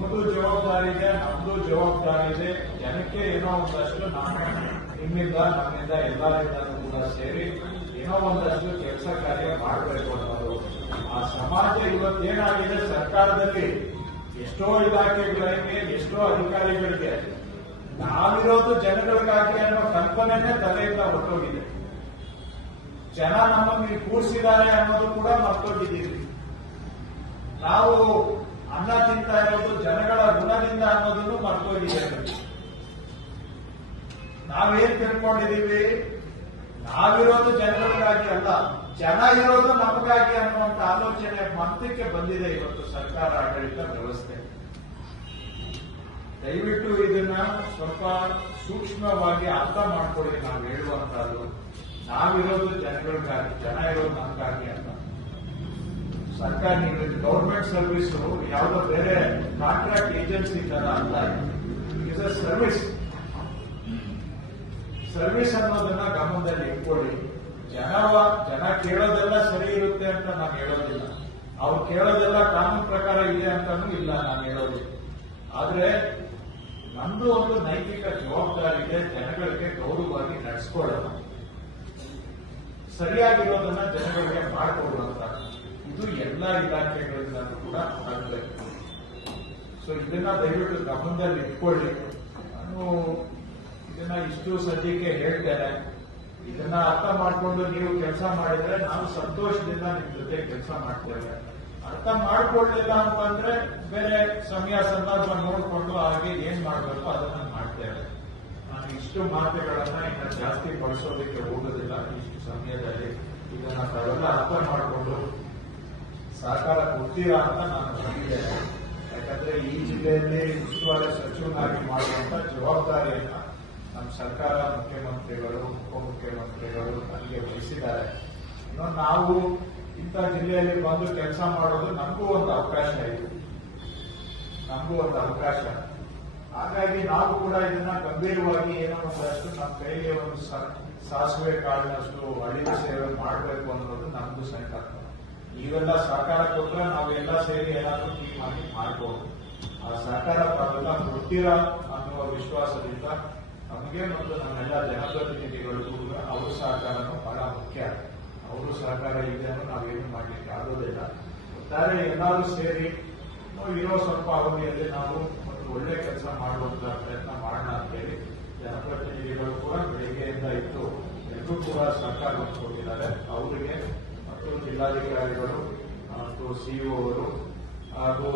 ನಿಮ್ಮದು ಜವಾಬ್ದಾರಿ ಇದೆ, ನಮ್ದು ಜವಾಬ್ದಾರಿ ಇದೆ. ಜನಕ್ಕೆ ಏನೋ ಒಂದಷ್ಟು ನಾವು ನಿಮ್ಮಿಂದ ನಮ್ಮಿಂದ ಎಲ್ಲರಿಂದಲೂ ಕೂಡ ಸೇರಿ ಏನೋ ಒಂದಷ್ಟು ಕೆಲಸ ಕಾರ್ಯ ಮಾಡಬೇಕು ಅನ್ನೋದು. ಆ ಸಮಾಜ ಇವತ್ತೇನಾಗಿದೆ, ಸರ್ಕಾರದಲ್ಲಿ ಎಷ್ಟೋ ಇಲಾಖೆಗಳಿಗೆ ಎಷ್ಟೋ ಅಧಿಕಾರಿಗಳಿಗೆ ನಾವಿರೋದು ಜನಗಳಿಗಾಗಿ ಅನ್ನೋ ಕಲ್ಪನೆನೇ ತಲೆಯಿಂದ ಹೊರಟೋಗಿದೆ. ಜನ ನಮ್ಮನ್ನು ಕೂರಿಸಿದ್ದಾರೆ ಅನ್ನೋದು ಕೂಡ ಮರ್ತೋಗಿದ್ದೀವಿ. ನಾವು ಅನ್ನ ತಿಂತಾ ಇರೋದು ಜನಗಳ ಗುಣದಿಂದ ಅನ್ನೋದನ್ನು ಮರ್ತೋಗಿದ್ದೇವೆ. ನಾವೇನ್ ತಿಳ್ಕೊಂಡಿದೀವಿ, ನಾವಿರೋದು ಜನಗಳಿಗಾಗಿ ಅಲ್ಲ, ಜನ ಇರೋದು ನಮಗಾಗಿ ಅನ್ನುವಂತ ಆಲೋಚನೆ ಮತ್ತಕ್ಕೆ ಬಂದಿದೆ ಇವತ್ತು ಸರ್ಕಾರ ಆಡಳಿತ ವ್ಯವಸ್ಥೆ. ದಯವಿಟ್ಟು ಇದನ್ನ ಸ್ವಲ್ಪ ಸೂಕ್ಷ್ಮವಾಗಿ ಅರ್ಥ ಮಾಡ್ಕೊಳ್ಳಿ. ನಾವು ಹೇಳುವಂತಹದ್ದು ನಾವಿರೋದು ಜನಗಳಿಗಾಗಿ, ಜನ ಇರೋದು ನಮಗಾಗಿ ಅಂತ. ಸರ್ಕಾರ ನೀವು ಗೌರ್ಮೆಂಟ್ ಸರ್ವಿಸ್ ಯಾವುದೋ ಬೇರೆ ಕಾಂಟ್ರಾಕ್ಟ್ ಏಜೆನ್ಸಿ ತರ ಅಲ್ಲ, ಇಸ್ ಅ ಸರ್ವಿಸ್. ಸರ್ವಿಸ್ ಅನ್ನೋದನ್ನ ಗಮನದಲ್ಲಿ ಇಟ್ಕೊಳ್ಳಿ. ಜನ ಕೇಳೋದೆಲ್ಲ ಸರಿ ಇರುತ್ತೆ ಅಂತ ನಾನು ಹೇಳೋದಿಲ್ಲ, ಅವ್ರು ಕೇಳೋದೆಲ್ಲ ಕಾನೂನು ಪ್ರಕಾರ ಇದೆ ಅಂತಾನೂ ಇಲ್ಲ ನಾನು ಹೇಳೋದಿಲ್ಲ. ಆದ್ರೆ ನಮ್ದು ಒಂದು ನೈತಿಕ ಜವಾಬ್ದಾರಿ ಇದೆ, ಜನಗಳಿಗೆ ಗೌರವವಾಗಿ ನಡೆಸ್ಕೊಳ್ಳೋಣ, ಸರಿಯಾಗಿರೋದನ್ನ ಜನಗಳಿಗೆ ಮಾಡಿಕೊಡುವಂತ. ಇದು ಎಲ್ಲ ಇಲಾಖೆಗಳಿಂದ ಕೂಡ ಆಗಬೇಕು. ಸೊ ಇದನ್ನ ದಯವಿಟ್ಟು ಗಮನದಲ್ಲಿ ಇಟ್ಕೊಳ್ಳಿ. ನಾನು ಇದನ್ನ ಇಷ್ಟು ಸದ್ಯಕ್ಕೆ ಹೇಳ್ತೇನೆ. ಇದನ್ನ ಅರ್ಥ ಮಾಡಿಕೊಂಡು ನೀವು ಕೆಲಸ ಮಾಡಿದ್ರೆ ನಾವು ಸಂತೋಷದಿಂದ ನಿಮ್ ಜೊತೆ ಕೆಲಸ ಮಾಡ್ತೇವೆ. ಅರ್ಥ ಮಾಡ್ಕೊಳ್ಳಿಲ್ಲ ಅಂತಂದ್ರೆ ಬೇರೆ ಸಮಯ ಸಂದರ್ಭ ನೋಡಿಕೊಂಡು ಹಾಗೆ ಏನ್ ಮಾಡಬೇಕು ಅದನ್ನ ಮಾಡ್ತೇವೆ. ನಾನು ಇಷ್ಟು ಮಾತುಗಳನ್ನ ಇನ್ನ ಜಾಸ್ತಿ ಬಳಸೋದಕ್ಕೆ ಹೋಗೋದಿಲ್ಲ ಇಷ್ಟು ಸಮಯದಲ್ಲಿ. ಇದನ್ನ ತಾವೆಲ್ಲ ಅರ್ಥ ಮಾಡಿಕೊಂಡು ಸಹಕಾರ ಕೊಡ್ತೀರಾ ಅಂತ ನಾನು ನಂಬಿದ್ದೇನೆ. ಯಾಕಂದ್ರೆ ಈ ಜಿಲ್ಲೆಯಲ್ಲಿ ಉಸ್ತುವಾರಿ ಸಚಿವನಾಗಿ ಮಾಡುವಂತ ಜವಾಬ್ದಾರಿಯನ್ನ ನಮ್ಮ ಸರ್ಕಾರ, ಮುಖ್ಯಮಂತ್ರಿಗಳು, ಉಪಮುಖ್ಯಮಂತ್ರಿಗಳು ನನಗೆ ವಹಿಸಿದ್ದಾರೆ. ಇನ್ನೊಂದು ನಾವು ಇಂಥ ಜಿಲ್ಲೆಯಲ್ಲಿ ಬಂದು ಕೆಲಸ ಮಾಡೋದು ನಮಗೂ ಒಂದು ಅವಕಾಶ ಇದೆ, ನಮಗೂ ಒಂದು ಅವಕಾಶ. ಹಾಗಾಗಿ ನಾವು ಕೂಡ ಇದನ್ನ ಗಂಭೀರವಾಗಿ ಏನೋ ಒಂದಷ್ಟು ನಮ್ಮ ಕೈಗೆ ಒಂದು ಸಾಸಿವೆ ಕಾಳಿನಷ್ಟು ಅಳಿಲು ಸೇವೆ ಮಾಡಬೇಕು ಅನ್ನೋದು ನಮ್ದು ಸಂಕಲ್ಪ. ನೀವೆಲ್ಲ ಸಹಕಾರ ಕೊಟ್ಟರೆ ನಾವೆಲ್ಲ ಸೇರಿ ಏನಾದರೂ ಟೀಮ್ ಆಗಿ ಮಾಡಬಹುದು. ಆ ಸಹಕಾರ ತಾವೆಲ್ಲ ಕೊಡ್ತೀರಾ ಅನ್ನುವ ವಿಶ್ವಾಸದಿಂದ ನಮಗೆ ಮತ್ತು ನಮ್ಮೆಲ್ಲ ಜನಪ್ರತಿನಿಧಿಗಳಿಗೂ ಕೂಡ ಅವ್ರ ಸಹಕಾರನೂ ಬಹಳ ಮುಖ್ಯ. ಅವರು ಸಹಕಾರ ಇದನ್ನು ನಾವೇನು ಮಾಡಲಿಕ್ಕೆ ಆಗೋದಿಲ್ಲ. ಒಟ್ಟಾರೆ ಎಲ್ಲರೂ ಸೇರಿ ಇರೋ ಸ್ವಲ್ಪ ಅವಧಿಯಲ್ಲಿ ನಾವು ಒಂದು ಒಳ್ಳೆ ಕೆಲಸ ಮಾಡುವಂತ ಪ್ರಯತ್ನ ಮಾಡೋಣ ಅಂತೇಳಿ ಜನಪ್ರತಿನಿಧಿಗಳು ಕೂಡ ಬೆಳಿಗ್ಗೆಯಿಂದ ಇದ್ದು ಎಲ್ಲರೂ ಕೂಡ ಸಹಕಾರವನ್ನು ಕೊಟ್ಟಿದ್ದಾರೆ. ಅವರಿಗೆ ಮತ್ತು ಜಿಲ್ಲಾಧಿಕಾರಿಗಳು ಮತ್ತು ಸಿಇಒ ಅವರು ಹಾಗೂ